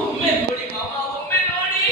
ಒಮ್ಮೆ ನೋಡಿ ಮಾಮ, ಒಮ್ಮೆ ನೋಡಿ.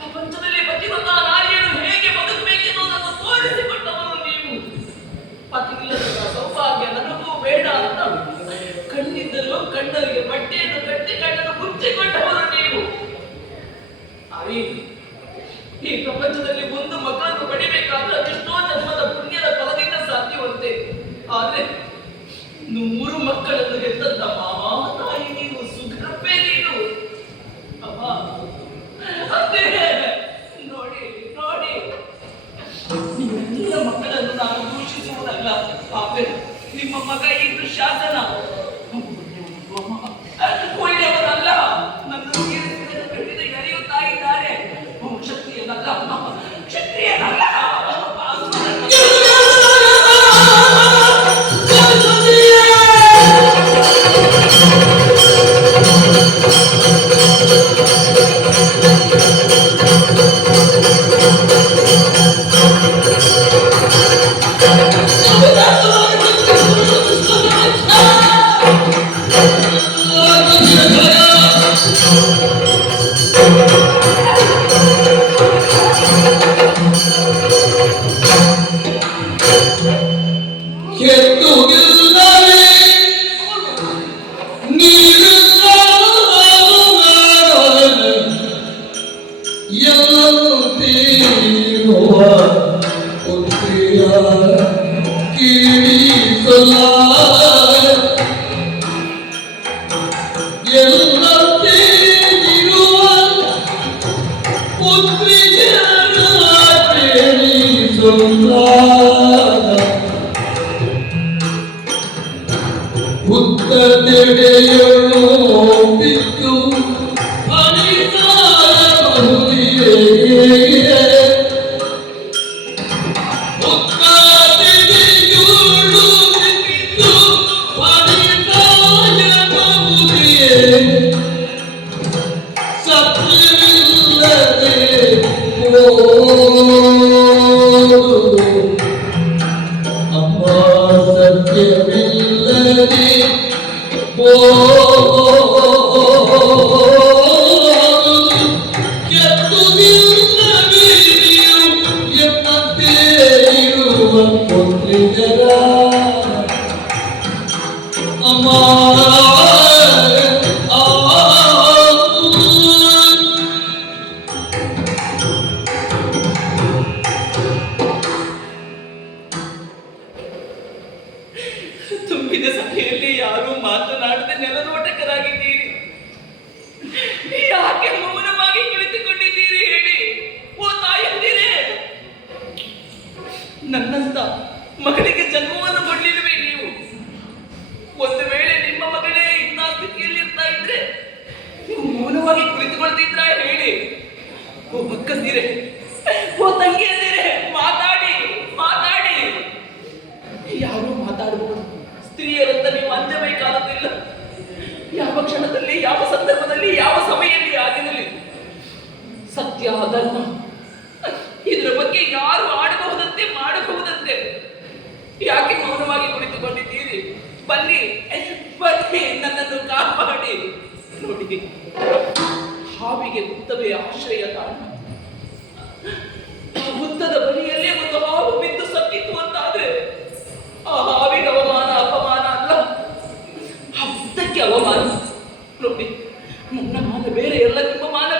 ಪ್ರಪಂಚದಲ್ಲಿ ಪ್ರತಿಯೊಂದ ನಾರಿಯನ್ನು ಹೇಗೆ ಬದುಕಬೇಕೆನ್ನುವುದನ್ನು ತೋರಿಸಿಕೊಟ್ಟವರು ನೀವು. ಪತಿಯಿಲ್ಲದ ಸೌಭಾಗ್ಯ ನನಗೂ ಬೇಡ ಅಂತ ಕಣ್ಣಿದ್ದರೂ ಕಣ್ಣರಿಗೆ ಬಟ್ಟೆಯನ್ನು ಕಟ್ಟಿ ಕಣ್ಣನ್ನು ಮುಚ್ಚಿಕೊಂಡವರು ನೀವು. ಈ ಪ್ರಪಂಚದಲ್ಲಿ ಒಂದು ಮಕ್ಕಳನ್ನು ಪಡಿಬೇಕಾದ್ರೆ ಅದೆಷ್ಟೋ ಜನ್ಮದ ಪುಣ್ಯದ ಫಲದಿಂದ ಸಾಧ್ಯವಂತೆ. ಆದ್ರೆ 100 ಮಕ್ಕಳನ್ನು ಹೆತ್ತಂತ ಮಾವ ತಾಯಿ ನೀವು, ಸುಖಪ್ಪೇ ನೀನು. ಅಮ್ಮ ಅದೇ ನೋಡಿ ನೋಡಿ, ನಿಮ್ಮೆಲ್ಲ ಮಕ್ಕಳನ್ನು ನಾನು ದೂಷಿಸುವುದಲ್ಲ. ಆದ್ರೆ ನಿಮ್ಮ ಮಗ ಈ ದುಶ್ಯಾಸನ ಒಳ್ಳೆಯವರಲ್ಲ, ನನ್ನನ್ನು ಕಟ್ಟಿದ ಎರೆಯುತ್ತಾ ಇದ್ದಾರೆ. ಕ್ಷತ್ರಿಯನಲ್ಲ, ಕ್ಷತ್ರಿಯನಲ್ಲ. ತುಂಬಿದ ಸಭೆಯಲ್ಲಿ ಯಾರೂ ಮಾತನಾಡದೆ ನೆಲನೋಟಕರಾಗಿದ್ದೀರಿ. ಯಾಕೆ ಮೌನವಾಗಿ ಕುಳಿತುಕೊಂಡಿದ್ದೀರಿ ಹೇಳಿ? ಓ ತಾಯಂದಿರೇ, ನನ್ನಂತ ಮಗಳಿಗೆ ಜನ್ಮವನ್ನು ಕೊಡ್ಲಿಲ್ವೇ ನೀವು? ಒಂದು ವೇಳೆ ನಿಮ್ಮ ಮಗಳೇ ಇಂಥ ಸ್ಥಿತಿಯಲ್ಲಿ ಇರ್ತಾ ಇದ್ರೆ ನೀವು ಮೌನವಾಗಿ ಕುಳಿತುಕೊಳ್ತಿದ್ರ ಹೇಳಿ? ಓ ಅಕ್ಕಂದಿರೇ, ಓ ತಂಗಿಯಂದಿರೇ, ಮಾತಾಡಿ ಮಾತಾಡಿ. ಯಾರು ಮಾತಾಡಬಹುದು? ಸ್ತ್ರೀಯರಂತ ನೀವು ಅಂಜಬೇಕಾದದಿಲ್ಲ. ಯಾವ ಕ್ಷಣದಲ್ಲಿ, ಯಾವ ಸಂದರ್ಭದಲ್ಲಿ, ಯಾವ ಸಮಯದಲ್ಲಿ ಆಗಿರಲಿ, ಸತ್ಯ ಅದನ್ನ ಇದರ ಬಗ್ಗೆ ಯಾರು ಆಡಬಹುದಂತೆ ಮಾಡಬಹುದಂತೆ. ಯಾಕೆ ಮೌನವಾಗಿ ಕುಳಿತುಕೊಂಡಿದ್ದೀರಿ? ಬನ್ನಿ ಬನ್ನಿ, ನನ್ನನ್ನು ಕಾಪಾಡಿ. ನೋಡಿ, ಹಾವಿಗೆ ಹುತ್ತವೇ ಆಶ್ರಯ ತಾಣ. ಆ ಹುತ್ತದ ಬಳಿಯಲ್ಲೇ ಒಂದು ಹಾವು ಬಿದ್ದು ಸತ್ತಿತ್ತು ಅಂತಾದ್ರೆ ಆ ಹಾವಿನ ಅವಮಾನ ಅಪಮಾನ ಅಲ್ಲ, ಆ ಹುತ್ತಕ್ಕೆ ಅವಮಾನ. ನೋಡಿ, ನನ್ನ ಮಾನ ಬೇರೆ ಎಲ್ಲ, ನಿಮ್ಮ ಮಾನ